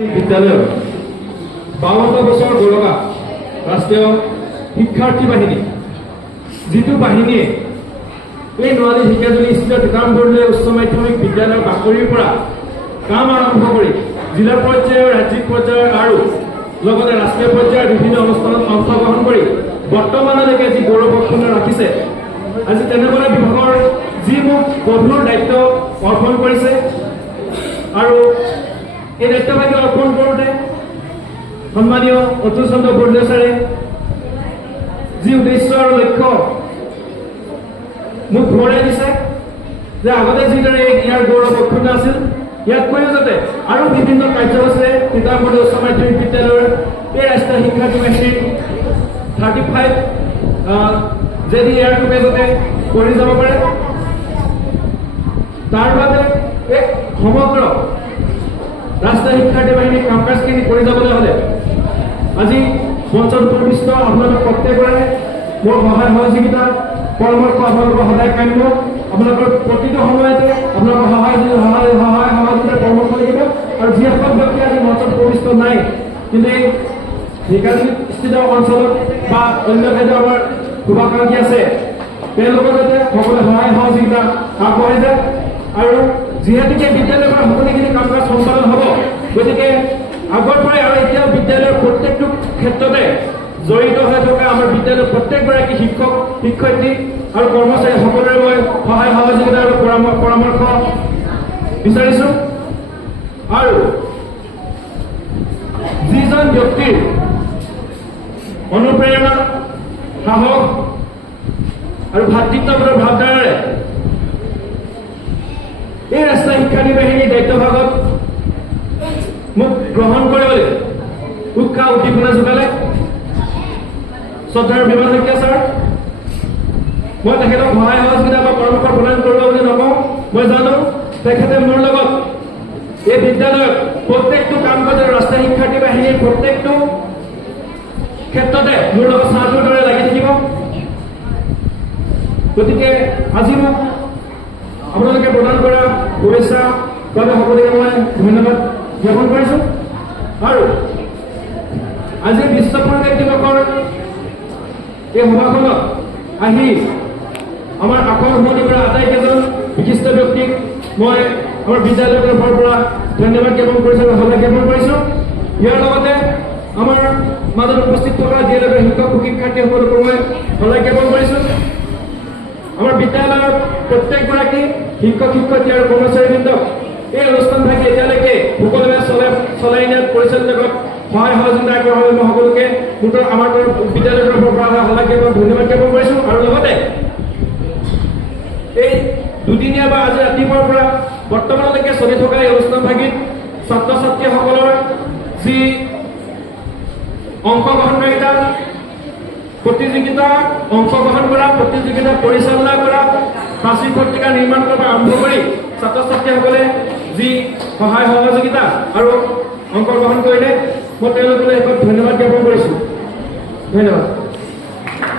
বিদ্যালয়ৰ 52 বছৰ গৌৰৱা ৰাষ্ট্ৰীয় শিক্ষাৰ্থী বাহিনী যিটো বাহিনীয়ে এই নোৱালী ঢেকীয়াজুলি স্থিত টিকামগড়লৈ উচ্চ মাধ্যমিক বিদ্যালয়ৰ বাকৰিৰ পৰা কাম আৰম্ভ কৰি জিলা পৰ্যায়ৰ ৰাজ্যিক পৰ্যায়ৰ আৰু লগতে ৰাষ্ট্ৰীয় পৰ্যায়ৰ বিভিন্ন অনুষ্ঠানত অংশগ্ৰহণ কৰি বৰ্তমানলৈকে যি গৌৰৱ অক্ষুণ্ণ ৰাখিছে আজি তেনেকুৱা বিভাগৰ যি মোক গভীৰ দায়িত্ব অৰ্পণ কৰিছে আৰু এই দায়িত্বভাগী অৰ্পণ কৰোঁতে সন্মানীয় অতুল চন্দ্ৰ বৰদলৈ ছাৰে যি উদ্দেশ্য আৰু লক্ষ্য মোক ঘূৰাই দিছে যে আগতে যিদৰে ইয়াৰ গৌৰৱ অক্ষুণ্ণ আছিল ইয়াতকৈও যাতে আৰু বিভিন্ন কাৰ্যসূচীৰে টিকামগড় উচ্চ মাধ্যমিক বিদ্যালয়ৰ এই ৰাষ্ট্ৰীয় শিক্ষাৰ্থী বাহিনীৰ 35 যদি ইয়াৰ ৰূপে যাতে কৰি যাব পাৰে তাৰ বাবে এক সমগ্ৰ ৰাষ্ট্ৰীয় শিক্ষাৰ্থী বাহিনীৰ কাম কাজখিনি কৰি যাবলৈ হ'লে আজি মঞ্চত উপবিষ্ট আপোনালোক প্ৰত্যেকৰে মোৰ সহায় সহযোগিতা পৰামৰ্শ আপোনালোকৰ সদায় কাম্য আপোনালোকৰ প্ৰতিটো সময়তে আপোনালোকৰ সহযোগিতা পৰামৰ্শ লাগিব আৰু যিসকল ব্যক্তি আজি মঞ্চত উপবিষ্ট নাই কিন্তু এই ঢেকীয়াজুলি স্থিত অঞ্চলত বা অন্য ঠাইতো আমাৰ শুভাকাংক্ষী আছে তেওঁলোকৰ যাতে সকলোৱে সহায় সহযোগিতা আগবঢ়াই যায় আৰু যিহেতুকে বিদ্যালয়ৰ পৰা সকলোখিনি কাম কাজ সম্পাদন হ'ব গতিকে আগৰ পৰাই আৰু এতিয়াও বিদ্যালয়ৰ প্ৰত্যেকটো ক্ষেত্ৰতে জড়িত হৈ থকা আমাৰ বিদ্যালয়ৰ প্ৰত্যেকগৰাকী শিক্ষক শিক্ষয়িত্ৰী আৰু কৰ্মচাৰী সকলোৰে মই সহায় সহযোগিতা আৰু পৰামৰ্শ বিচাৰিছোঁ আৰু যিজন ব্যক্তিৰ অনুপ্ৰেৰণা সাহস আৰু ভাতৃত্ববোধৰ ভাৱধাৰাৰে এই ৰাষ্ট্ৰীয় শিক্ষাৰ্থী বাহিনীৰ দায়িত্বভাগত মোক গ্ৰহণ কৰিবলৈ উৎসাহ উদ্দীপনা যোগালে শ্ৰদ্ধাৰ বিমান শইকীয়া ছাৰ মই তেখেতক সহায় সহযোগিতা বা পৰামৰ্শ প্ৰদান কৰিব বুলি নকওঁ মই জানো তেখেতে মোৰ লগত এই বিদ্যালয়ত প্ৰত্যেকটো কাম কাজৰ ৰাষ্ট্ৰীয় শিক্ষাৰ্থী বাহিনীৰ প্ৰত্যেকটো ক্ষেত্ৰতে মোৰ লগত ছাৰটোৰ দৰে লাগি থাকিব গতিকে আজি মোক আপোনালোকে প্ৰদান কৰা শুভেচ্ছা বাবে সকলোকে মই ধন্যবাদ জ্ঞাপন কৰিছোঁ আৰু আজি বিশ্ব পৰিৱেশ দিৱসৰ এই সভাখনত আহি আমাৰ আকৰ্ষণীয় কৰা আটাইকেইজন বিশিষ্ট ব্যক্তিক মই আমাৰ বিদ্যালয়ৰ তৰফৰ পৰা ধন্যবাদ জ্ঞাপন কৰিছোঁ আৰু সহায় জ্ঞাপন কৰিছোঁ ইয়াৰ লগতে আমাৰ মাজত উপস্থিত থকা যিহেতু শিক্ষক শিক্ষাৰ্থীসকলকো মই সহায় জ্ঞাপন কৰিছোঁ আমাৰ বিদ্যালয়ৰ প্ৰত্যেকগৰাকী শিক্ষক শিক্ষয়িত্ৰী আৰু কৰ্মচাৰীবৃন্দক এই অনুষ্ঠানভাগি এতিয়ালৈকে সুকলমে চলাই নিয়াত পৰিচালিত কৰাত সহায় সহযোগিতা আগবঢ়োৱাৰ বাবে মই সকলোকে আমাৰ বিদ্যালয়ৰ তৰফৰ পৰা সহায় জ্ঞাপন ধন্যবাদ জ্ঞাপন কৰিছোঁ আৰু লগতে এই দুদিনীয়া বা আজি ৰাতিপুৱাৰ পৰা বৰ্তমানলৈকে চলি থকা এই অনুষ্ঠানভাগিত ছাত্ৰ ছাত্ৰীসকলৰ যি অংশগ্ৰহণকাৰিতা প্ৰতিযোগিতাত অংশগ্ৰহণ কৰা প্ৰতিযোগিতা পৰিচালনা কৰা প্ৰাচীন পত্ৰিকা নিৰ্মাণ কৰাৰ পৰা আৰম্ভ কৰি ছাত্ৰ ছাত্ৰীসকলে যি সহায় সহযোগিতা আৰু অংশগ্ৰহণ কৰিলে মই তেওঁলোকলৈ শেষত ধন্যবাদ জ্ঞাপন কৰিছোঁ ধন্যবাদ।